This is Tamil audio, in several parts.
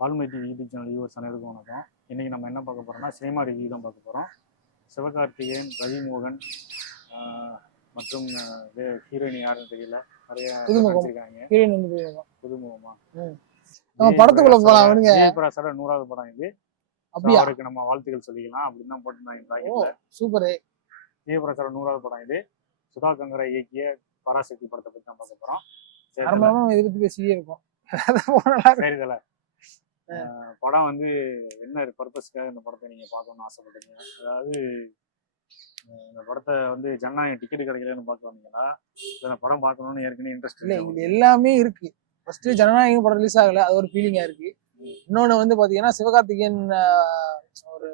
வால்மை டிவி யூடியூப் சேனல் வியூவர்ஸ் அனைவருக்கும் வணக்கம். இன்றைக்கி நம்ம என்ன பார்க்க போகிறோம்னா சினிமா ரிவ்யூ தான் பார்க்க போகிறோம். சிவகார்த்திகேயன், ரவிமோகன் மற்றும் ஹீரோயின் யாருன்னு தெரியல, நிறைய நடிச்சிருக்காங்க. புதுமுகமா படத்துக்குள்ள போலாம். ஜெயபிரகாஷோட 100வது படம் இது. அவருக்கு நம்ம வாழ்த்துக்கள் சொல்லிக்கலாம் அப்படின்னு தான் போட்டுருந்தாங்க. சூப்பர். ஜெயபிரகாஷோட 100வது படம் இது. சுதா கங்கரா இயக்கிய பராசக்தி படத்தை பற்றி தான் பார்க்க போகிறோம். இதை பத்தி பேசியே இருக்கும். சரிதல படம் வந்து என்ன பர்பஸ்க்காக இந்த படத்தை நீங்க பார்க்கணும்னு ஆசைப்பட்டீங்க? அதாவது இந்த படத்தை வந்து ஜனநாயகம் டிக்கெட் கிடைக்கலன்னு பார்க்க வந்தீங்களா, இந்த படம் பார்க்கணும்னு ஏற்கனவே இன்ட்ரெஸ்ட் இல்லை? இது எல்லாமே இருக்கு. ஃபர்ஸ்ட் ஜனநாயகம் படம் ரிலீஸ் ஆகல, அது ஒரு ஃபீலிங்கா இருக்கு. இன்னொன்னு வந்து பாத்தீங்கன்னா சிவகார்த்திகேயன் ஒரு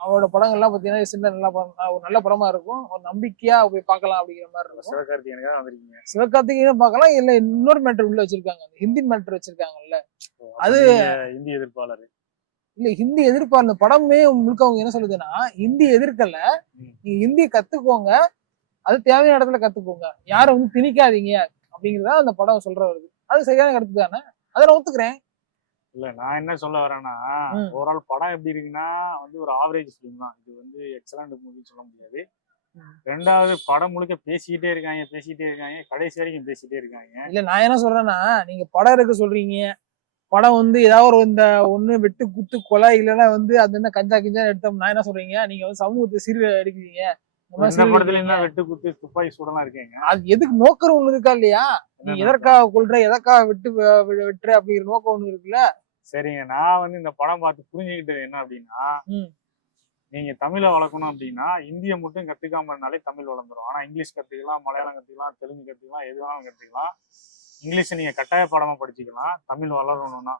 அவரோட படங்கள்லாம் பாத்தீங்கன்னா சின்ன நல்ல படம், ஒரு நல்ல படமா இருக்கும், ஒரு நம்பிக்கையா போய் பார்க்கலாம் அப்படிங்கிற மாதிரி இருக்கும். சிவகார்த்திகேயனுக்காக வந்திருக்கீங்க? சிவகார்த்திகேயனும் பார்க்கலாம். இல்ல இன்னொரு மேட்டர் உள்ள வச்சிருக்காங்க, ஹிந்தி மேட்டர் வச்சிருக்காங்கல்ல, அது ஹிந்தி எதிர்ப்பாளர் இல்ல. ஹிந்தி எதிர்ப்பாளர் இந்த படமே முழுக்க அவங்க என்ன சொல்லுதுன்னா, ஹிந்தி எதிர்க்கல, நீங்க ஹிந்தி கத்துக்கோங்க, அது தேவையான இடத்துல கத்துக்கோங்க, யாரும் வந்து திணிக்காதீங்க அப்படிங்கிறதா அந்த படம் சொல்ற வருது. அது சரியான கருத்து தானே, அதை நான் ஒத்துக்கிறேன். இல்ல நான் என்ன சொல்ல வரேன்னா, ஓவரால் படம் எப்படி இருக்குன்னா வந்து ஒரு ஆவரேஜ் ஃபிலிம் தான். இது வந்து எக்ஸலண்ட் மூவின்னு சொல்ல முடியாது. ரெண்டாவது படம் முழுக்க பேசிக்கிட்டே இருக்காங்க, கடைசி வரைக்கும் பேசிட்டே இருக்காங்க. இல்ல நான் என்ன சொல்றேன்னா, நீங்க படம் எடுக்க சொல்றீங்க, படம் வந்து ஏதாவது ஒரு இந்த ஒண்ணு வெட்டு குத்து கொலை இல்லைன்னா வந்து அது என்ன கஞ்சா கிஞ்சா எடுத்தோம், நான் என்ன சொல்றீங்க, நீங்க வந்து சமூகத்தை சீர எடுக்கிறீங்க. படத்துல என்ன வெட்டு குத்து துப்பாக்கி சூடலாம் இருக்கீங்க, அது எதுக்கு நோக்கம் ஒண்ணு இருக்கா இல்லையா? நீ எதற்காக கொள்ற, எதற்காக வெட்டுற அப்படிங்கிற நோக்கம் ஒண்ணு இருக்குல்ல. சரிங்க, நான் வந்து இந்த படம் பார்த்து புரிஞ்சுக்கிட்டது என்ன அப்படின்னா, நீங்க தமிழை வளர்க்கணும் அப்படின்னா இந்திய மட்டும் கத்துக்காம இருந்தாலே தமிழ் வளர்ந்துரும். ஆனா இங்கிலீஷ் கத்துக்கலாம், மலையாளம் கத்துக்கலாம், தெலுங்கு கத்துக்கலாம், எது வேணாலும் கத்துக்கலாம். இங்கிலீஷை நீங்க கட்டாய பாடமா படிச்சுக்கலாம் தமிழ் வளரணும்னா.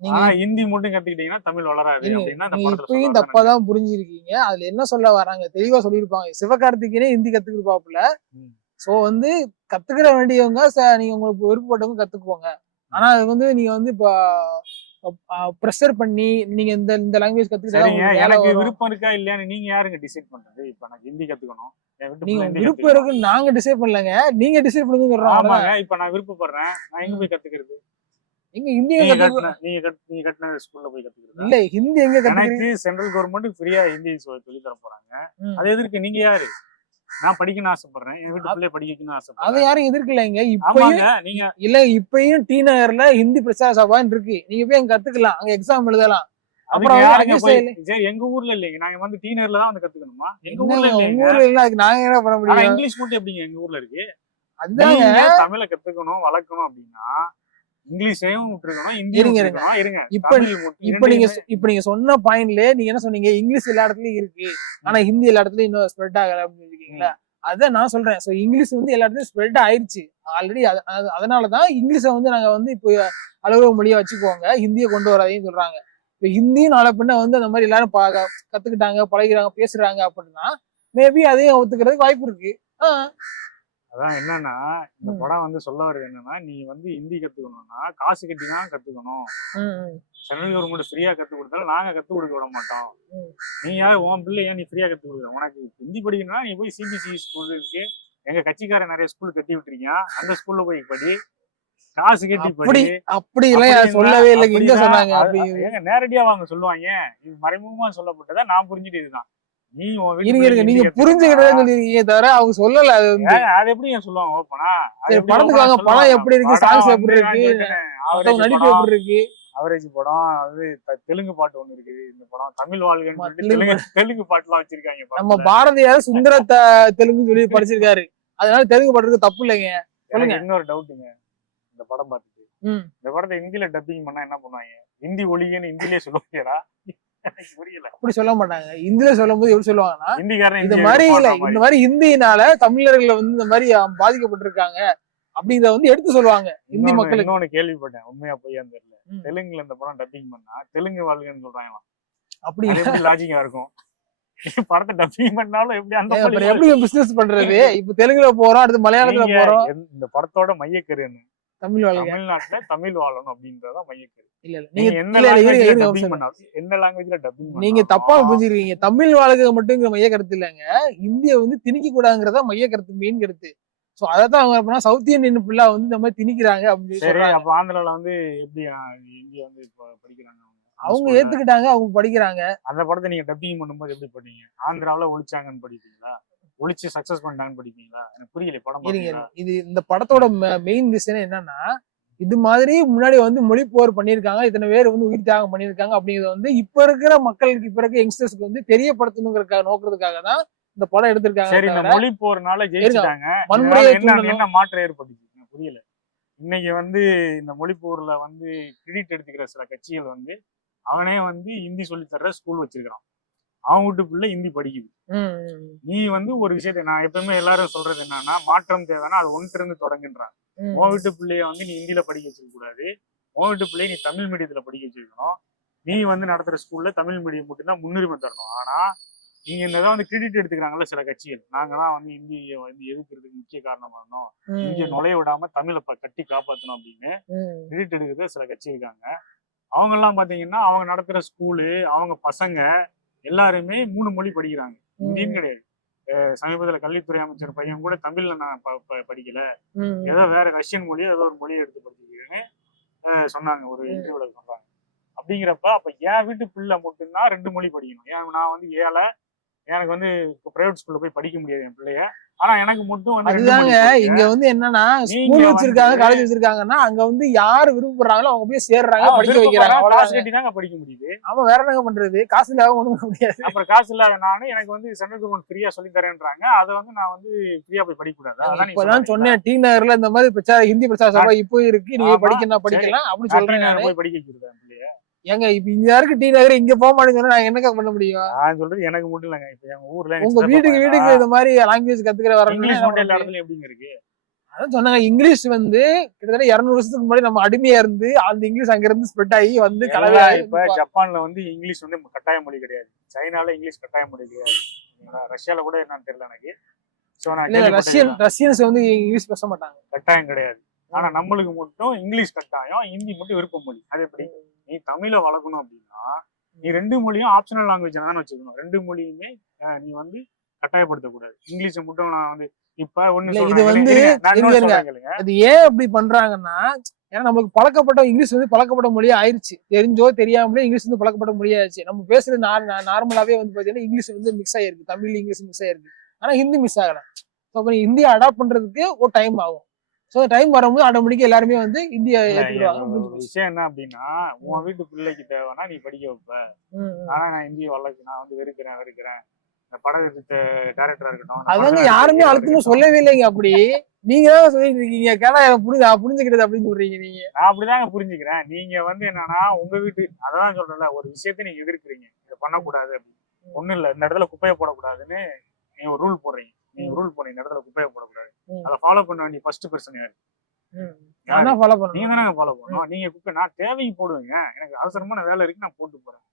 ஆனா ஹிந்தி மட்டும் கத்துக்கிட்டீங்கன்னா தமிழ் வளராது அப்படின்னா இப்பயும் தப்பாதான் புரிஞ்சிருக்கீங்க. அதுல என்ன சொல்ல வராங்க தெளிவா சொல்லியிருப்பாங்க. சிவகார்த்திகேயனே ஹிந்தி கத்துக்கிருப்பாப்புல. சோ வந்து கத்துக்கிற வேண்டியவங்க நீங்க உங்களுக்கு விருப்பப்பட்டவங்க கத்துக்குவாங்க. ஆனா அது வந்து நீங்க வந்து இப்ப ப்ரெஷர் பண்ணி நீங்க இந்த லாங்குவேஜ் கத்துக்கிட்டா எனக்கு விருப்பம் இருக்கா இல்லையான்னு நீங்க யாருங்க டிசைட் பண்றது? இப்ப எனக்கு ஹிந்தி கத்துக்கணும், நீங்க விருப்பம் இருக்கு, நாங்க டிசைட் பண்ணலங்க, நீங்க டிசைட் பண்ணுங்க சொல்றாங்க. இப்ப நான் விருப்பப்படுறேன், நான் எங்க போய் கத்துக்கிறது? எங்க ஹிந்தி நீங்க கட்டின ஸ்கூல்ல போய் கத்துக்கிறது இல்ல? ஹிந்தி எங்க எனக்கு சென்ட்ரல் கவர்மெண்ட் ஃப்ரீயா ஹிந்தி சொல்லி தர போறாங்க. அது எதற்கு? நீங்க யாரு? நான் படிக்கணும்னு ஆசைப்படுறேன், என் வீட்டு பிள்ளைய படிக்கணும்னு ஆசைப்படுறேன். அதை யாரும் எதிர்க்கலைங்க. நீங்க இல்ல இப்பயும் டி நகர்ல ஹிந்தி பிரச்சார சபான்னு இருக்கு, நீங்க போய் அங்க கத்துக்கலாம், அங்க எக்ஸாம் எழுதலாம். அப்புறம் எங்க ஊர்ல இல்லைங்க, நாங்க வந்து டி நகர்ல தான் வந்து கத்துக்கணுமா? எங்க ஊர்ல இல்ல, நாங்க என்ன பண்ண முடியும்? இங்கிலீஷ் மட்டும் எப்படிங்க எங்க ஊர்ல இருக்கு? அதுதான் தமிழை கத்துக்கணும் வளர்க்கணும் அப்படின்னா இங்கிலீஷையும் விட்டுருக்கணும், ஹிந்தியும் இருங்க. இப்ப நீங்க சொன்ன பாயிண்ட்ல நீங்க என்ன சொன்னீங்க, இங்கிலீஷ் எல்லா இடத்துலயும் இருக்கு, ஆனா ஹிந்தி எல்லா இடத்துலயும் இன்னும் ஸ்ப்ரெட் ஆகல அப்படின்னு இருக்கீங்களா? அதான் நான் சொல்றேன். சோ இங்கிலீஷ் வந்து எல்லா இடத்துலயும் ஸ்ப்ரெட் ஆயிடுச்சு ஆல்ரெடி. அதனாலதான் இங்கிலீஷை வந்து நாங்க வந்து இப்போ அலுவலக மொழியா வச்சுக்கோங்க, ஹிந்தியை கொண்டு வராதேன்னு சொல்றாங்க. இப்ப ஹிந்தியும் நாளை பின்ன வந்து அந்த மாதிரி எல்லாரும் கத்துக்கிட்டாங்க, பழகிறாங்க, பேசுறாங்க அப்படின்னா மேபி அதையும் ஒத்துக்கிறதுக்கு வாய்ப்பு இருக்கு. அதான் என்னன்னா, இந்த படம் வந்து சொல்ல வருது என்னன்னா, நீ வந்து ஹிந்தி கத்துக்கணும்னா காசு கட்டி தான் கத்துக்கணும். சென்ட்ரல் கவர்மெண்ட் ஃப்ரீயா கத்து கொடுத்தாலும் நாங்க கத்து கொடுக்க விட மாட்டோம். நீ யாரு உன் பிள்ளை ஏன் நீ ஃப்ரீயா கத்து கொடுக்குற? உனக்கு ஹிந்தி படிக்கணும்னா நீ போய் சிபிஎஸ்இ ஸ்கூல் இருக்கு, எங்க கட்சிக்கார நிறைய ஸ்கூல் கட்டி விட்டுருக்கீங்க, அந்த ஸ்கூல்ல போய் படி, காசு கட்டி படி. அப்படி எல்லாம் சொல்லவே இல்லை, எங்க சொன்னாங்க? ஏங்க நேரடியா வாங்க சொல்லுவாங்க, இது மறைமுகமா சொல்லப்பட்டதா நான் புரிஞ்சுட்டு இதுதான். நீங்க புரிஞ்சுக்கிட்டே தவிர அவங்க சொல்லல. அது எப்படி சொல்லுவாங்க ஓப்பனா? படத்துக்கு வாங்க, படம் எப்படி இருக்கு, சாங்ஸ் எப்படி இருக்கு, நடிப்பு எப்படி இருக்கு. அவரேஜ் படம். அது தெலுங்கு பாட்டு ஒண்ணு இருக்குது இந்த படம், தமிழ் வாழ்கன்னு தெலுங்கு பாட்டு எல்லாம் வச்சிருக்காங்க. நம்ம பாரதியார் சுந்தர தெலுங்கு சொல்லி படிச்சிருக்காரு, அதனால தெலுங்கு பாட்டுக்கு தப்பு இல்லைங்க. சொல்லுங்க. இன்னொரு டவுட்டுங்க, இந்த படம் பார்த்துட்டு இந்த படத்தை ஹிந்தியில டப்பிங் பண்ணா என்ன பண்ணுவாங்க? ஹிந்தி ஒளிகன்னு ஹிந்திலேயே சொல்லுவாங்கடா, அப்படி சொல்ல மாட்டாங்க. ஹிந்தில சொல்லும் போது எப்படி சொல்லுவாங்கன்னா, இந்த மாதிரி ஹிந்தினால தமிழர்கள் வந்து இந்த மாதிரி பாதிக்கப்பட்டிருக்காங்க அப்படிங்கறத வந்து எடுத்து சொல்லுவாங்க ஹிந்தி மக்களுக்கு. இன்னொன்னு கேள்விப்பட்டேன், உண்மையா பொய்யான்னு தெரியல, தெலுங்குல இந்த படம் டப்பிங் பண்ணா தெலுங்கு வாழ்கன்னு சொல்றாங்களாம். அப்படி எப்படி லாஜிக்கா இருக்கும்? படத்தை டப்பிங் பண்ணாலும் எப்படி பிசினஸ் பண்றது? இப்ப தெலுங்குல போறோம், அடுத்து மலையாளத்துல போறோம். இந்த படத்தோட மையக்கரு என்ன? தமிழ்நாட்டுல தமிழ் வாழணும் அப்படின்றத மையக்கரு. நீங்க தப்பா புரிஞ்சுக்கிறீங்க. தமிழ் வாழ்க்கை மட்டும் மைய கருத்து இல்லைங்க, இந்திய வந்து திணிக்க கூடாதுங்கிறதா மைய கருத்து, மெயின் கருத்து. சோ அதான் அவங்க பண்ணா சவுத் இந்தியன் ஃபுல்லா வந்து இந்த மாதிரி திணிக்கிறாங்க அப்படின்னு சரி, சொல்றாங்க. அப்ப ஆந்திரால வந்து எப்படி இந்திய வந்து இப்போ படிக்கிறாங்க அவங்க ஏத்துக்கிட்டாங்க, அவங்க படிக்கிறாங்க. அந்த படத்தை நீங்க டப்பிங் பண்ணும்போது எப்படி பண்ணீங்க? ஆந்திராவில ஒழிச்சாங்கன்னு படிப்பீங்களா? ஒழிச்சு சக்சஸ் பண்ணிட்டாங்கன்னு படிப்பீங்களா? எனக்கு புரியல படம் பாத்தீங்களா? இது இந்த படத்தோட மெயின் விஷயம் என்னன்னா, இது மாதிரி முன்னாடி வந்து மொழி போர் பண்ணிருக்காங்க, இத்தனை பேர் வந்து உயிர் தியாகம் பண்ணிருக்காங்க அப்படிங்கறத வந்து இப்ப இருக்கிற மக்களுக்கு, இப்ப இருக்க யங்ஸ்டர்ஸ்க்கு வந்து தெரியப்படுத்தணுங்கிறதுக்காக நோக்கிறதுக்காக தான் இந்த படம் எடுத்திருக்காங்க. சரி, இந்த மொழி போறனால ஜெயிச்சிட்டாங்க. வன்முறையை என்ன மாற்றம் ஏற்பட்டுச்சு? எனக்கு புரியல. இன்னைக்கு வந்து இந்த மொழி போர்ல வந்து கிரெடிட் எடுத்துக்கிற சில கட்சிகள் வந்து அவனே வந்து ஹிந்தி சொல்லி தர்ற ஸ்கூல் வச்சிருக்கான். அவன் வீட்டு பிள்ளை ஹிந்தி படிக்குது. நீ வந்து ஒரு விஷயத்த நான் எப்பவுமே எல்லாரும் சொல்றது என்னன்னா, மாற்றம் தேவைன்னா அது ஒன்றுல இருந்து தொடங்குன்றாங்க. உன் வீட்டு பிள்ளைய வந்து நீ ஹிந்தியில படிக்க வச்சிருக்க கூடாது. உன் வீட்டு பிள்ளைய நீ தமிழ் மீடியத்துல படிக்க வச்சிருக்கணும். நீ வந்து நடத்துற ஸ்கூல்ல தமிழ் மீடியம் மட்டும்தான் முன்னுரிமை தரணும். ஆனா நீங்க இந்த இதை வந்து கிரெடிட் எடுத்துக்கிறாங்கல்ல சில கட்சிகள், நாங்கதான் வந்து இந்தியை வந்து எதிர்க்கிறதுக்கு முக்கிய காரணமா இருந்தோம், இந்திய நுழைய விடாம தமிழை கட்டி காப்பாற்றணும் அப்படின்னு கிரெடிட் எடுக்கிறது சில கட்சி இருக்காங்க. அவங்க எல்லாம் பாத்தீங்கன்னா அவங்க நடத்துற ஸ்கூலு, அவங்க பசங்க எல்லாருமே 3 மொழி படிக்கிறாங்க, இந்தியும் கிடையாது. சமீபத்துல கல்வித்துறை அமைச்சர் பையன் கூட தமிழ்ல நான் படிக்கல, ஏதோ வேற ரஷ்யன் மொழியோ ஏதோ ஒரு மொழியை எடுத்து படிச்சிருக்கேன்னு சொன்னாங்க, ஒரு இன்டர்வியூல சொல்றாங்க. அப்படிங்கிறப்ப அப்ப என் வீட்டு பிள்ளை மட்டும்தான் 2 மொழி படிக்கணும். ஏன் நான் வந்து ஏழை, எனக்கு வந்து பிரைவேட் ஸ்கூல்ல போய் படிக்க முடியாது என் பிள்ளைய, ஆனா எனக்கு மட்டும் வந்து அதுதாங்க இங்க வந்து என்னன்னா ஸ்கூல் வச்சிருக்காங்க, காலேஜ் வச்சிருக்காங்கன்னா அங்க வந்து யாரு விருப்பப்படுறாங்களோ அவங்க போய் சேர்றாங்க, படிக்க வைக்கிறாங்க. காசு கட்டி தாங்க படிக்க முடியுது. ஆமா, வேற என்ன பண்றது, காசு இல்லாம ஒண்ணும் பண்ண முடியாது. அப்புறம் காசு இல்லாத நானு எனக்கு வந்து சென்ட்ரல் கவர்மெண்ட் ஃப்ரீயா சொல்லி தரேன்றாங்க, அதை வந்து நான் வந்து ஃப்ரீயா போய் படிக்க கூடாது. இப்பதான் சொன்னேன், டி நகர்ல இந்த மாதிரி ஹிந்தி பிரச்சார சபை இப்போ இருக்கு, நீங்க படிக்கணும் படிக்கலாம் அப்படின்னு சொல்றேன். போய் படிக்க வைக்கிறதா பிள்ளைய? ஏங்க இப்ப இங்க யாருக்கு டி நகர் இங்க போக மாட்டேங்குது, நான் என்னக்கா பண்ண முடியும்? நான் சொல்றது எனக்கு மட்டும் இல்லங்க, இப்ப எங்க ஊர்ல உங்க வீட்டுக்கு இந்த மாதிரி லாங்குவேஜ் கத்துக்கிற வர இங்கிலீஷ் மட்டும் எல்லா இடத்துலயும் எப்படிங்க இருக்கு? அதான் சொன்னாங்க, இங்கிலீஷ் வந்து கிட்டத்தட்ட 200 வருஷத்துக்கு முன்னாடி நம்ம அடிமையா இருந்து அந்த இங்கிலீஷ் அங்க இருந்து ஸ்ப்ரெட் ஆகி வந்து கலவையாகி. இப்ப ஜப்பான்ல வந்து இங்கிலீஷ் வந்து கட்டாய மொழி கிடையாது, சைனால இங்கிலீஷ் கட்டாய மொழி கிடையாது, ரஷ்யால கூட என்னன்னு தெரியல எனக்கு. ரஷ்யன்ஸ் வந்து இங்கிலீஷ் பேச மாட்டாங்க, கட்டாயம் கிடையாது. ஆனா நம்மளுக்கு மட்டும் இங்கிலீஷ் கட்டாயம், ஹிந்தி மட்டும் விருப்ப மொழி. அது எப்படி? நீ தமிழை வளர்க்கணும் அப்படின்னா நீ 2 மொழியும் ஆப்ஷனல் லாங்குவேஜ் தான் வச்சுக்கணும். 2 மொழியுமே நீ வந்து கட்டாயப்படுத்தக்கூடாது. இங்கிலீஷை மட்டும் நான் வந்து இப்ப ஒண்ணு இது வந்து அது ஏன் அப்படி பண்றாங்கன்னா, ஏன்னா நம்மளுக்கு பழக்கப்பட்ட இங்கிலீஷ் வந்து பழக்கப்பட்ட மொழியா ஆயிடுச்சு, தெரிஞ்சோ தெரியாமலே இங்கிலீஷ் வந்து பழக்கப்பட்ட மொழியாச்சு. நம்ம பேசுறது நார்மலாவே வந்து பாத்தீங்கன்னா இங்கிலீஷ் வந்து மிக்ஸ் ஆயிருக்கு, தமிழ் இங்கிலீஷ் மிக்ஸ் ஆயிருக்கு, ஆனா ஹிந்தி மிஸ் ஆகல. அப்ப நீ ஹிந்தியை அடாப்ட் பண்றதுக்கு ஒரு டைம் ஆகும். சோ டைம் வரும்போது ஆட்டோமேட்டிக்கா எல்லாருமே வந்து இந்தியா ஏத்துக்கிடுவாங்க. விஷயம் என்ன அப்படின்னா, உன் வீட்டு பிள்ளைக்கு தேவைன்னா நீ படிக்க வைப்ப, ஆனா நான் இந்திய வளர்க்கு நான் வந்து வெறுக்கிறேன். இந்த படத்தை டைரக்டரா இருக்கட்டும், அதாங்க யாருமே அழுத்தமா சொல்லவே இல்லைங்க. அப்படி நீங்க தான் சொல்லிட்டு இருக்கீங்க, கேட்டா புரிஞ்சுக்கிறது அப்படின்னு சொல்றீங்க. நீங்க நான் அப்படிதாங்க புரிஞ்சுக்கிறேன். நீங்க வந்து என்னன்னா உங்க வீட்டு அதான் சொல்றேன்ல, ஒரு விஷயத்த நீங்க எதிர்க்கிறீங்க, இதை பண்ணக்கூடாது அப்படின்னு. ஒண்ணும் இல்ல, இந்த இடத்துல குப்பையை போடக்கூடாதுன்னு நீங்க ஒரு ரூல் போடுறீங்க, நீங்க ரூல் போடுறீங்க, இந்த இடத்துல குப்பையை போடக்கூடாது, அதை ஃபாலோ பண்ண வேண்டிய ஃபர்ஸ்ட் பர்சன் யாரு? நீங்க தானே ஃபாலோ பண்ணணும். நீங்க குப்பை நான் தேவைக்கு போடுவேங்க, எனக்கு அவசரமான வேலை இருக்கு நான் போட்டு போறேன்,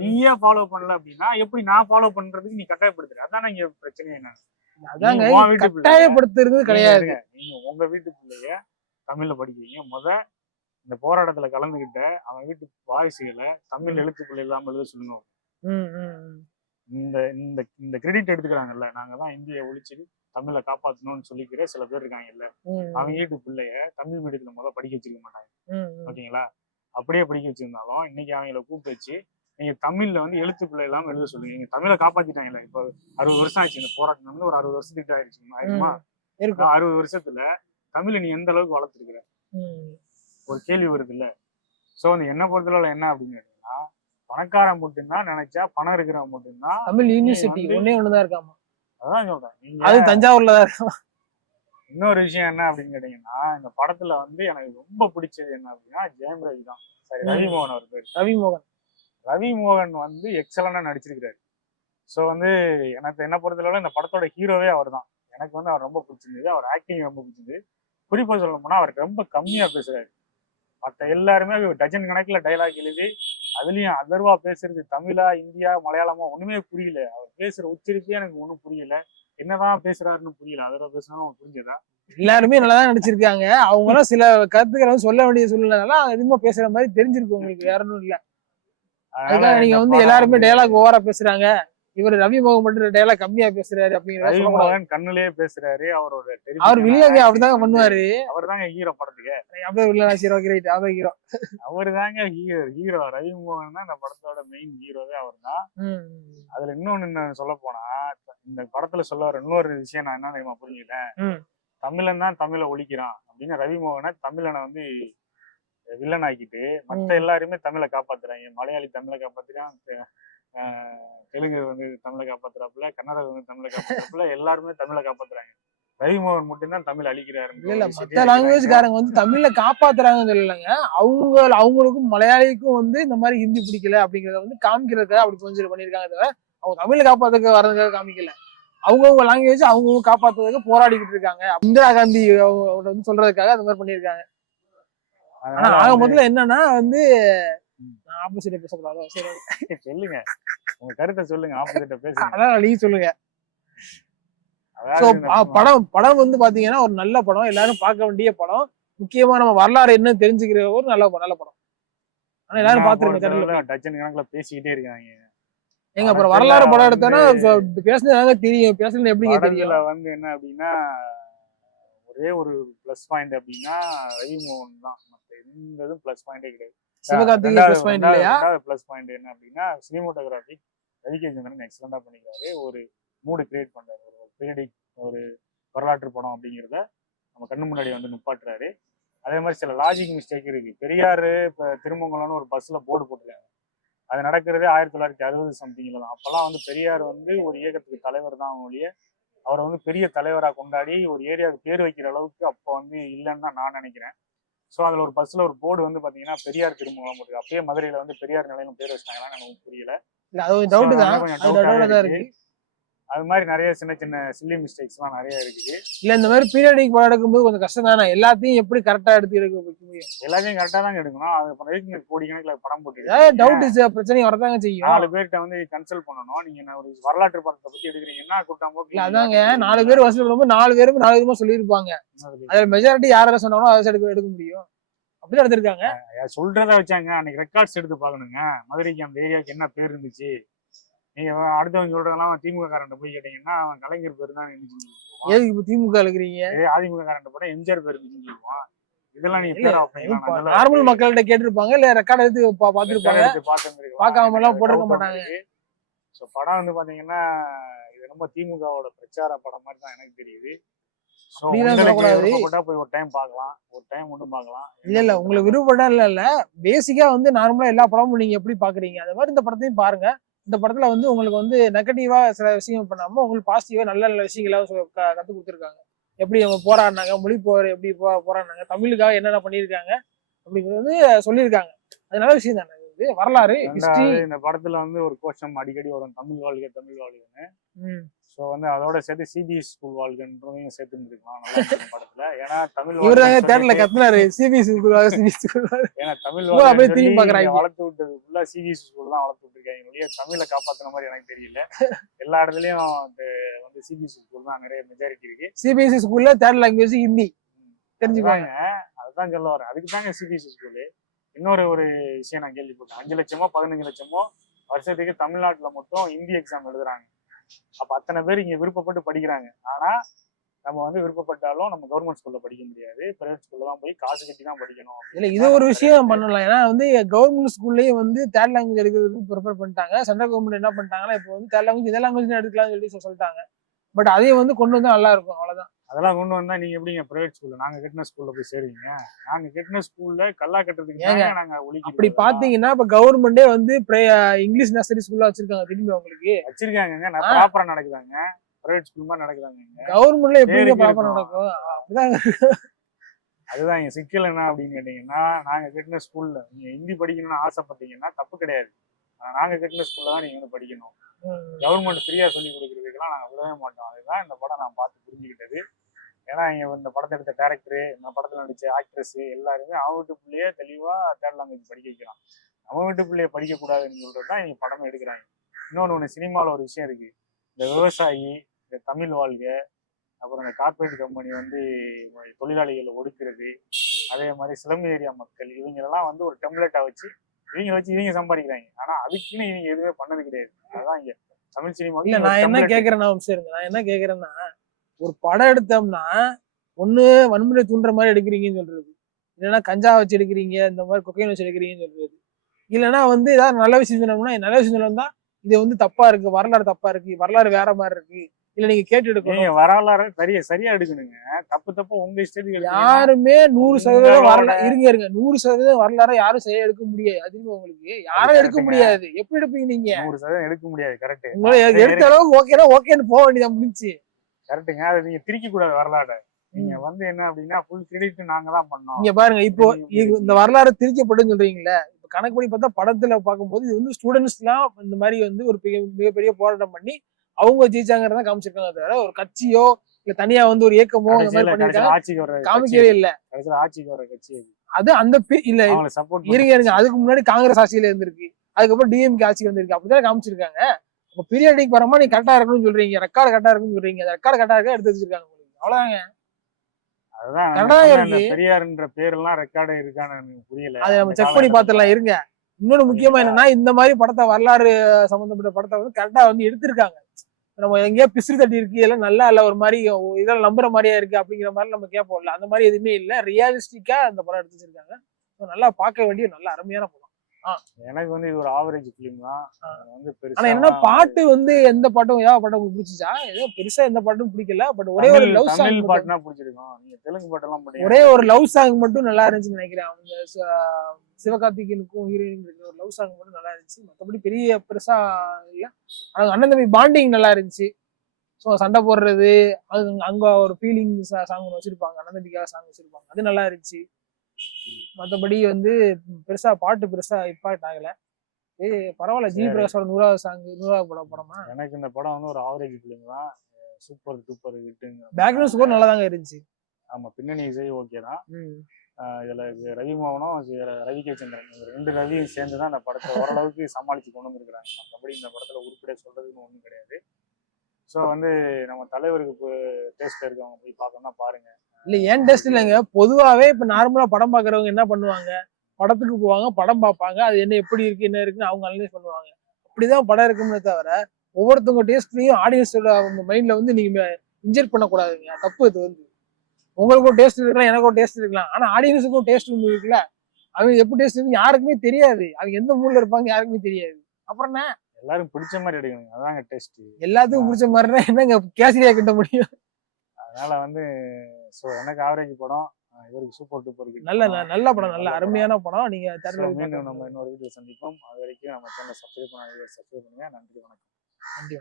நீயே ஃபாலோ பண்ணல அப்படின்னா எப்படி நான் ஃபாலோ பண்றதுக்கு நீ கட்டாயப்படுத்துற? அதான இங்க பிரச்சனை. என்ன கட்டாயப்படுத்துறது கிடையாது. நீங்க உங்க வீட்டு பிள்ளைய தமிழ்ல படிக்கிறீங்க, இந்த போராட்டத்துல கலந்துகிட்ட அவன் வீட்டு வாரிசுகளை தமிழ் எழுத்துக்கள் இல்லாம எழுத சொல்லுங்க. இந்த கிரெடிட் எடுத்துக்கிறாங்கல்ல, நாங்கதான் இந்தியை ஒழிச்சு தமிழை காப்பாற்றணும்னு சொல்லிக்கிற சில பேர் இருக்காங்க இல்ல, அவங்க வீட்டு பிள்ளைய தமிழ் மீடியத்துல படிக்க வச்சிருக்க மாட்டாங்க. ஓகேங்களா? அப்படியே படிக்க வச்சிருந்தாலும் இன்னைக்கு அவங்கள கூப்பிட்டு வச்சு நீங்க தமிழ்ல வந்து எழுத்துக்கள் இல்லாம எழுத சொல்லுங்க. நீங்க தமிழை காப்பாத்திட்டாங்கல்ல. இப்ப 60 வருஷம் ஆச்சு இந்த போராட்டம் வந்து, ஒரு 60 வருஷத்துக்கு ஆயிடுச்சு. 60 வருஷத்துல தமிழை நீ எந்த அளவுக்கு வளர்த்துருக்குற ஒரு கேள்வி வருது இல்ல. சோ வந்து என்ன பொறுத்தளவுல என்ன அப்படின்னு கேட்டீங்கன்னா, பணக்காரன் மட்டும்தான் நினைச்சா, பணம் இருக்கிறவன் மட்டும்தான் தமிழ் யூனிவர்சிட்டி ஒண்ணுதான் இருக்காமா. அதான் சொல்றேன், நீங்க அது தஞ்சாவூர்ல தான் இருக்கா. இன்னொரு விஷயம் என்ன அப்படின்னு கேட்டீங்கன்னா, இந்த படத்துல வந்து எனக்கு ரொம்ப பிடிச்சது என்ன அப்படின்னா ஜெயம் ரவி தான். சரி, ரவிமோகன் அவர் பேர். ரவிமோகன் வந்து எக்ஸலண்டா நடிச்சிருக்கிறாரு. ஸோ வந்து எனக்கு என்ன பொறுத்தளவுல இந்த படத்தோட ஹீரோவே அவர் தான். எனக்கு வந்து அவர் ரொம்ப பிடிச்சிருந்தது, அவர் ஆக்டிங் ரொம்ப பிடிச்சது. குறிப்பா சொல்ல போனா அவர் ரொம்ப கம்மியா பேசுறாரு. மற்ற எல்லாருமே டஜன் கணக்குல டைலாக் எழுதி, அதுலயும் அதர்வா பேசுறது தமிழா இந்தியா மலையாளமா ஒண்ணுமே புரியல. அவர் பேசுற உச்சரிப்பே எனக்கு ஒண்ணும் புரியல, என்னதான் பேசுறாருன்னு புரியல. அதர்வா பேசுனாலும் புரிஞ்சதா? எல்லாருமே நல்லாதான் நடிச்சிருக்காங்க. அவங்க எல்லாம் சில கருத்துக்களை வந்து சொல்ல வேண்டிய சூழ்நிலை அதிகமா பேசுற மாதிரி தெரிஞ்சிருக்கு உங்களுக்கு, வேற ஒன்றும் இல்ல. அதுக்காக நீங்க வந்து எல்லாருமே டயலாக் ஓவரா பேசுறாங்க, இவர் ரவி மோகன் மட்டும் டயலாக் கம்மியா பேசுறாரு அப்படிங்கிற ரவி சொல்லக்கூடாது. மோகன் கண்ணுலயே பேசுறாரு. அவரோட அவர் வில்லங்க அப்படிதாங்க பண்ணுவாரு. அவர் தாங்க ஹீரோ படத்துக்கு. அப்படியே வில்லனா சரி ஓகே ரைட் அதான் ஹீரோ. அவரு தாங்க ஹீரோ. ரவி மோகன் தான் இந்த படத்தோட மெயின் ஹீரோவே அவர் தான். அதுல இன்னொன்னு சொல்ல போனா இந்த படத்துல சொல்ல வர இன்னொரு விஷயம் நான் என்ன தெரியுமா புரிஞ்சுக்கிட்டேன். தமிழன் தான் தமிழை ஒழிக்கிறான் அப்படின்னு ரவி மோகனை தமிழனை வந்து வில்லன் ஆக்கிட்டு மத்த எல்லாருமே தமிழை காப்பாத்துறாங்க. மலையாளி தமிழை காப்பாத்துறான், தெலுங்கு வந்து தமிழை காப்பாத்துறாப்புல, கன்னடம் வந்து தமிழை காப்பாத்துறாப்புல, எல்லாருமே தமிழை காப்பாத்துறாங்க. ரவி மோகன் மட்டும்தான் தமிழ் அழிக்கிறாரு. இல்ல மத்த லாங்குவேஜ்காரங்க வந்து தமிழ்ல காப்பாத்துறாங்கன்னு சொல்லலைங்க. அவங்களுக்கும் மலையாளிக்கும் வந்து இந்த மாதிரி ஹிந்தி பிடிக்கல அப்படிங்கறத வந்து காமிக்கிறதுக்காக அப்படி கொஞ்சம் பண்ணிருக்காங்க. தவிர அவங்க தமிழ்ல காப்பாத்துக்க வர்றதுக்காக காமிக்கல. அவங்கவுங்க லாங்குவேஜ் அவங்கவுங்க காப்பாத்துறதுக்கு போராடிக்கிட்டு இருக்காங்க. இந்திரா காந்தி வந்து சொல்றதுக்காக அந்த மாதிரி பண்ணிருக்காங்க. ஆனா ஆக முதல்ல என்னன்னா வந்து ஆப்போசிட்டா பேசக்கூடாது. சரி சொல்லுங்க, உங்க கருத்தை சொல்லுங்க. ஆப்போசிட்டா பேசுங்க. அதான் நீங்க சொல்லுங்க. படம் வந்து பாத்தீங்கன்னா ஒரு நல்ல படம், எல்லாரும் பார்க்க வேண்டிய படம். முக்கியமா நம்ம வரலாறு என்ன தெரிஞ்சுக்கிற ஒரு நல்ல படம். ஆனா எல்லாரும் பாத்துருங்க. டஜன் கணக்குல பேசிக்கிட்டே இருக்காங்க. எங்க அப்புறம் வரலாறு படம் எடுத்தோன்னா பேசுனதாங்க தெரியும், பேசணும் எப்படிங்க தெரியல. வந்து என்ன அப்படின்னா ஒரே ஒரு பிளஸ் பாயிண்ட் அப்படின்னா ரவி மோகன் தான். மற்ற எந்த பிளஸ் பாயிண்டே கிடையாது. சிவகார்த்திகேயன் பிளஸ் பாயிண்ட் இல்லையா? பிளஸ் பாயிண்ட் என்ன அப்படின்னா சினிமோட்டோகிராஃபி ரவிகே சந்திரன் எக்ஸலண்டா பண்ணிக்கிறாரு. ஒரு மூடு கிரியேட் பண்றாரு. ஒரு பீரியடிக் ஒரு வரலாற்று படம் அப்படிங்கிறத நம்ம கண்ணு முன்னாடி வந்து நிப்பாட்டுறாரு. அதே மாதிரி சில லாஜிக் மிஸ்டேக் இருக்கு. பெரியாரு இப்ப திருமங்கலம்னு ஒரு பஸ்ல போர்டு போட்டுருக்காங்க. அது நடக்கிறதே 1960 சம்திங்ல தான். அப்பெல்லாம் வந்து பெரியார் வந்து ஒரு இயக்கத்துக்கு தலைவர் தான். அவங்களுடைய அவரை வந்து பெரிய தலைவரா கொண்டாடி ஒரு ஏரியாவுக்கு பேர் வைக்கிற அளவுக்கு அப்போ வந்து இல்லைன்னு தான் நான் நினைக்கிறேன். ஸோ அதுல ஒரு பஸ்ல ஒரு போர்டு வந்து பாத்தீங்கன்னா பெரியார் திருமங்கலம் போட்டு அப்பயே மதுரையில வந்து பெரியார் நிலையம் பேர் வச்சிட்டாங்களான்னு எனக்கு புரியல. அது மாதிரி நிறைய சின்ன சின்ன சில்லி மிஸ்டேக்ஸ் எல்லாம் நிறைய இருக்குது. இல்ல இந்த மாதிரி பீரியடிக் படம் எடுக்கும்போது கொஞ்சம் கஷ்டம் தானே. எல்லாத்தையும் எப்படி கரெக்டா எடுத்து எடுக்க முடியும்? எல்லாத்தையும் கரெக்டா தான் எடுக்கணும். அது கோடி கணக்குல படம் போட்டு டவுட் பிரச்சனை வரதாங்க செய்யும். 4 பேர்கிட்ட வந்து கன்சல்ட் பண்ணணும். நீங்க ஒரு வரலாற்று படத்தை பத்தி எடுக்கிறீங்கன்னா கூட்டம் போக்கு அதாங்க 4 பேர் வசூல் பண்ணும்போது 4 பேரும் 4 விதமா சொல்லியிருப்பாங்க. அதுல மெஜாரிட்டி யார சொன்னாலும் அதை எடுக்க முடியும். அப்படிதான் எடுத்திருக்காங்க. சொல்றதா வச்சாங்க. அன்னைக்கு ரெக்கார்ட்ஸ் எடுத்து பாக்கணுங்க. மதுரைக்கு அந்த ஏரியாவுக்கு என்ன பேர் இருந்துச்சு. நீங்க அடுத்தவங்க சொல்றதெல்லாம் திமுக காரண்ட போய் கேட்டீங்கன்னா அவன் கலைஞர் பேர் தான் ஏன் இப்ப திமுக இருக்கிறீங்க? அதிமுக காரண்ட போட எம்ஜிஆர் பேர் சொல்லுவான். இதெல்லாம் நீங்க நார்மல் மக்கள்கிட்ட கேட்டிருப்பாங்க, இல்ல ரெக்கார்ட் எடுத்து பாத்துருப்பாங்க. பார்க்காம எல்லாம் போட்டிருக்க மாட்டாங்க. ஸோ படம் வந்து பாத்தீங்கன்னா இது ரொம்ப திமுகவோட பிரச்சார படம் மாதிரி தான் எனக்கு தெரியுது. போய் ஒரு டைம் பார்க்கலாம், ஒரு டைம் மட்டும் பார்க்கலாம். இல்ல உங்களுக்கு விருப்பப்பட்டா இல்ல பேசிக்கா வந்து நார்மலா எல்லா படமும் நீங்க எப்படி பாக்குறீங்க அது மாதிரி இந்த படத்தையும் பாருங்க. இந்த படத்துல வந்து உங்களுக்கு வந்து நெகட்டிவா சில விஷயம் பண்ணாம உங்களுக்கு பாசிட்டிவா நல்ல நல்ல விஷயங்களா கத்து கொடுத்துருக்காங்க. எப்படி அவங்க போராடினாங்க, மொழி போர் எப்படி போராடினாங்க, தமிழுக்காக என்னென்ன பண்ணியிருக்காங்க அப்படிங்கிறது வந்து சொல்லியிருக்காங்க. அது நல்ல விஷயம் தானே. இது வரலாறு ஹிஸ்டரி. இந்த படத்துல வந்து ஒரு கோஷம் அடிக்கடி வரும், தமிழ் வாழ்கன்னு. ஸோ வந்து அதோட சேர்த்து சிபிஎஸ் ஸ்கூல் வாழ்கன்றதையும் சேர்த்து இருந்திருக்கலாம் நல்லா படத்துல. ஏன்னா தமிழ் தேர்ல கத்துனாரு சிபிஎஸ் ஸ்கூல். ஏன்னா தமிழ் வளர்த்து விட்டது ஃபுல்லா சிபிஎஸ் ஸ்கூல் தான் வளர்த்து விட்டுருக்காங்க. தமிழை காப்பாத்துற மாதிரி எனக்கு தெரியல. எல்லா இடத்துலயும் வந்து சிபிஎஸ் ஸ்கூல் தான் நிறைய மெஜாரிட்டி இருக்கு. சிபிஎஸ்சி ஸ்கூல்ல தேர்ட் லாங்குவேஜ் ஹிந்தி தெரிஞ்சுக்காங்க. அதுதான் சொல்ல வரேன். அதுக்கு தாங்க சிபிஎஸ்சி ஸ்கூலு. இன்னொரு ஒரு விஷயம் நான் கேள்விப்பட்டேன். 5 லட்சமோ 15 லட்சமோ வருஷத்துக்கு தமிழ்நாட்டுல மட்டும் ஹிந்தி எக்ஸாம் எழுதுறாங்க. அப்ப அத்தனை பேர் இங்க விருப்பப்பட்டு படிக்கிறாங்க. ஆனா நம்ம வந்து விருப்பப்பட்டாலும் நம்ம கவர்மெண்ட் ஸ்கூல்ல படிக்க முடியாது. பிரைவேட் ஸ்கூல்ல தான் போய் காசு கட்டி தான் படிக்கணும். இல்ல இது ஒரு விஷயம் பண்ணலாம். ஏன்னா வந்து கவர்மெண்ட் ஸ்கூல்லயே வந்து தேர்ட் லாங்குவேஜ் எடுக்கிறதுக்கு ப்ரிஃபர் பண்ணிட்டாங்க. சென்ட்ரல் கவர்மெண்ட் என்ன பண்ணிட்டாங்கன்னா இப்போ வந்து தேர்ட் லாங்குவேஜ் இதே லாங்குவேஜ் எடுக்கலாம்னு சொல்லி சொல்லிட்டாங்க. பட் அதையும் வந்து கொண்டு வந்தா நல்லா இருக்கும். அவ்வளவுதான். அதெல்லாம் கொண்டு வந்தா நீங்க எப்படிங்க பிரைவேட் ஸ்கூல்ல நாங்க கட்டின ஸ்கூல்ல போய் சேருவீங்க? நாங்க கட்டின ஸ்கூல்ல கல்லா கட்டுறதுக்கு நாங்க அப்படி பாத்தீங்கன்னா இப்ப கவர்மெண்டே வந்து இங்கிலீஷ் நர்சரி ஸ்கூல்ல வச்சிருக்காங்க. திரும்பி அவங்களுக்கு வச்சிருக்காங்க. ப்ராப்பரா நடக்குதாங்க. பிரைவேட் ஸ்கூல் மாதிரி நடக்குதாங்க. கவர்மெண்ட்ல எப்படி ப்ராப்பரா நடக்கும்? அதுதான் என் சிக்கல் என்ன அப்படின்னு கேட்டீங்கன்னா, நாங்க கட்டின ஸ்கூல்ல நீங்க ஹிந்தி படிக்கணும்னு ஆசைப்பட்டீங்கன்னா தப்பு கிடையாது. நாங்க கட்டின ஸ்கூல்ல தான் நீங்க வந்து படிக்கணும். கவர்மெண்ட் ஃப்ரீயா சொல்லி கொடுக்கறதுக்கெல்லாம் நாங்க விடவே மாட்டோம். அதுதான் இந்த படம் நான் பார்த்து புரிஞ்சுக்கிட்டது. ஏன்னா இந்த படத்தை எடுத்த டேரக்டரு, இந்த படத்துல நடிச்ச ஆக்ட்ரஸ் எல்லாருமே அவங்க வீட்டு பிள்ளையே தெளிவா தேர்ட் லாங்குவேஜ் படிக்க வைக்கலாம். நம்ம வீட்டு பிள்ளைய படிக்க கூடாதுன்னு சொல்றதுதான் இங்க படமே எடுக்கிறாங்க. இன்னொன்னு சினிமாவில் ஒரு விஷயம் இருக்கு. இந்த விவசாயி, இந்த தமிழ் வாழ்க, அப்புறம் இந்த கார்பரேட் கம்பெனி வந்து தொழிலாளிகளை ஒடுக்குறது, அதே மாதிரி சிலம்பு ஏரியா மக்கள், இவங்களெல்லாம் வந்து ஒரு டெம்ப்ளேட்டா வச்சு இவங்க சம்பாதிக்கிறாங்க. ஆனா அதுக்குன்னு இவங்க எதுவுமே பண்ணது கிடையாது. அதான் இங்க தமிழ் சினிமா இல்ல நான் என்ன கேக்குறேன்னா நான் என்ன கேக்குறேன்னா ஒரு படம் எடுத்தோம்னா ஒண்ணு வன்முறை தூண்டுற மாதிரி எடுக்கிறீங்கன்னு சொல்றது, இல்லைன்னா கஞ்சா வச்சு எடுக்கிறீங்க, இந்த மாதிரி கொக்கைன் வச்சு எடுக்கிறீங்கன்னு சொல்றது, இல்லைன்னா வந்து ஏதாவது நல்ல விஷயம் சொன்னோம்னா நல்ல விஷயம் சொன்னா இது வந்து தப்பா இருக்கு, வரலாறு தப்பா இருக்கு, வரலாறு வேற மாதிரி இருக்கு, இல்ல நீங்க கேட்டு எடுக்கணும். வரலாறு சரியா எடுக்கணுங்க. தப்பு உங்க இஷ்டத்துக்கு யாருமே 100% வரலாறு இருங்க 100% வரலாறு யாரும் சரியா எடுக்க முடியாது. அதுவும் உங்களுக்கு யாரும் எடுக்க முடியாது. எப்படி எடுப்பீங்க நீங்க? 100% எடுக்க முடியாது. கரெக்ட். உங்களை எடுத்த அளவுக்கு ஓகேன்னு போக வேண்டியதான், முடிஞ்சு. கரெக்டுங்க. அதை நீங்க திரிக்க கூடாது வரலாறு. நீங்க வந்து என்ன அப்படின்னா ஃபுல் கிரெடிட் நாங்க தான் பண்ணோம். இங்க பாருங்க, இப்போ இந்த வரலாறு திரிக்கப்படும் சொல்றீங்களே, இப்ப கணக்கு பண்ணி பார்த்தா படத்துல பார்க்கும்போது இது வந்து ஸ்டூடெண்ட்ஸ் எல்லாம் இந்த மாதிரி வந்து ஒரு மிகப்பெரிய போராட்டம் பண்ணி அவங்க ஜெயிச்சாங்கிறத காமிச்சிருக்காங்க. தவிர ஒரு கட்சியோ இல்ல தனியா வந்து ஒரு இயக்கமோ இந்த மாதிரி பண்ணிருக்காங்க காமிக்கவே இல்ல. ஆட்சிக்கு வர கட்சி அது அந்த இல்ல இருங்க அதுக்கு முன்னாடி காங்கிரஸ் ஆட்சியில இருந்திருக்கு, அதுக்கப்புறம் டிஎம்கே ஆட்சி வந்திருக்கு, அப்படிதான் காமிச்சிருக்காங்க. அப்ப பீரியாடிக் வரமா நீ கரெக்டா இருக்கணும்னு சொல்றீங்க, ரெக்கார்டு கரெக்டா இருக்குன்னு சொல்றீங்க, ரெக்கார்டு கரெக்டா இருக்கா எடுத்து வச்சிருக்காங்க உங்களுக்கு, அவ்வளவுதாங்க. பெரியார்ன்ற பேரெல்லாம் ரெக்கார்டு இருக்கான்னு புரியல. அதை நம்ம செக் பண்ணி பாத்துடலாம் இருங்க. இன்னொன்னு முக்கியமா என்னன்னா, இந்த மாதிரி படத்தை வரலாறு சம்பந்தப்பட்ட படத்தை வந்து கரெக்டா வந்து எடுத்திருக்காங்க. நம்ம எங்கேயா பிசுறு தட்டி இருக்கு, இதெல்லாம் நல்லா இல்ல, ஒரு மாதிரி இதெல்லாம் நம்புற மாதிரியா இருக்கு அப்படிங்கிற மாதிரி நம்ம கேட்போம்ல, அந்த மாதிரி எதுவுமே இல்ல, ரியாலிஸ்டிக்கா அந்த படம் எடுத்து வச்சிருக்காங்க. நல்லா பார்க்க வேண்டிய நல்ல அருமையான படம். எனக்கு வந்து இது ஒரு ஆவரேஜ் ஃபிலிம் தான். ஆனா என்ன பாட்டு வந்து எந்த பாட்டும் ஏதாவது பாட்டு உங்களுக்கு பிடிச்சிச்சா? ஏதோ பெருசா எந்த பாட்டும் பிடிக்கல, பட் ஒரே ஒரு லவ் சாங் பாட்டுனா பிடிச்சிருக்கும். நீங்க தெலுங்கு பாட்டெல்லாம் போட்டீங்க, ஒரே ஒரு லவ் சாங் மட்டும் நல்லா இருந்துச்சுன்னு நினைக்கிறேன். அவங்க சிவகார்த்திகேயனுக்கும் ஹீரோயின் இருக்கிற ஒரு லவ் சாங் மட்டும் நல்லா இருந்துச்சு. மற்றபடி பெரிய பெருசா இல்ல. அண்ணன் தம்பி பாண்டிங் நல்லா இருந்துச்சு. ஸோ சண்டை போடுறது, அது அங்க ஒரு ஃபீலிங் சாங் வச்சிருப்பாங்க, அண்ணன் தம்பிக்காக சாங் வச்சிருப்பாங்க, அது நல்லா இருந்துச்சு. மற்றபடி வந்து பெருசா பாட்டு பெருசா இம்பாக்ட் ஆகல. பரவாயில்ல. ஜி பிரகாஷோட 100வது சாங் 100வது படமா? எனக்கு இந்த படம் வந்து ஒரு ஆவரேஜ் ஃபிலிம் தான். சூப்பர் டூப்பர் ஹிட்டுங்க. பேக்ரவுண்ட் ஸ்கோர் நல்லா தாங்க இருந்துச்சு. ஆமா, பின்னணி இசை ஓகே தான். இதுல ரவி மோகனும் ரவி கே சந்திரன் ரெண்டு ரவியும் சேர்ந்து தான் அந்த படத்தை ஓரளவுக்கு சமாளிச்சு கொண்டு வந்துருக்காங்க. மற்றபடி இந்த படத்துல உருப்படியா சொல்றதுன்னு ஒண்ணும் கிடையாது. ஸோ வந்து நம்ம தலைவருக்கு டேஸ்ட் இருக்கவங்க போய் பார்க்கணும்னா பாருங்க. இல்ல ஏன் டேஸ்ட் இல்லைங்க, பொதுவாவே இப்ப நார்மலா படம் பாக்குறவங்க என்ன பண்ணுவாங்க, படத்துக்கு போவாங்க, படம் பார்ப்பாங்க, அது என்ன எப்படி இருக்கு என்ன இருக்குன்னு அவங்க அனலைஸ் பண்ணுவாங்க. அப்படிதான் படம் இருக்குமே தவிர ஒவ்வொருத்தவங்க டேஸ்ட்லயும் ஆடியன்ஸோட மைண்ட்ல வந்து நீங்க இன்ஜெக்ட் பண்ணக்கூடாதுங்க, தப்பு. இது வந்து உங்களுக்கு ஒரு டேஸ்ட் இருக்கலாம், எனக்கு ஒரு டேஸ்ட் இருக்கலாம், ஆனா ஆடியன்ஸுக்கும் டேஸ்ட் ஒன்று இருக்குல்ல, அவங்க எப்படி டேஸ்ட் இருக்கு யாருக்குமே தெரியாது, அவங்க எந்த மூட்ல இருப்பாங்க யாருக்குமே தெரியாது. அப்புறம் என்ன, எல்லாரும் பிடிச்ச மாதிரி எடுக்கணும், அதாங்க டேஸ்ட். எல்லாத்துக்கும் பிடிச்ச மாதிரினா என்னங்க கேசரியா கிட்ட முடியும். அதனால வந்து ஸோ எனக்கு ஆவரேஜ் படம், இவருக்கு சூப்பர் டூப்பர் நல்ல படம், நல்ல அருமையான படம். நீங்க மீண்டும் நம்ம இன்னொரு வீடியோ சந்திப்போம். அது வரைக்கும் நம்ம சேனலை சப்ஸ்கிரைப் பண்ணுங்க. நன்றி, வணக்கம். நன்றி.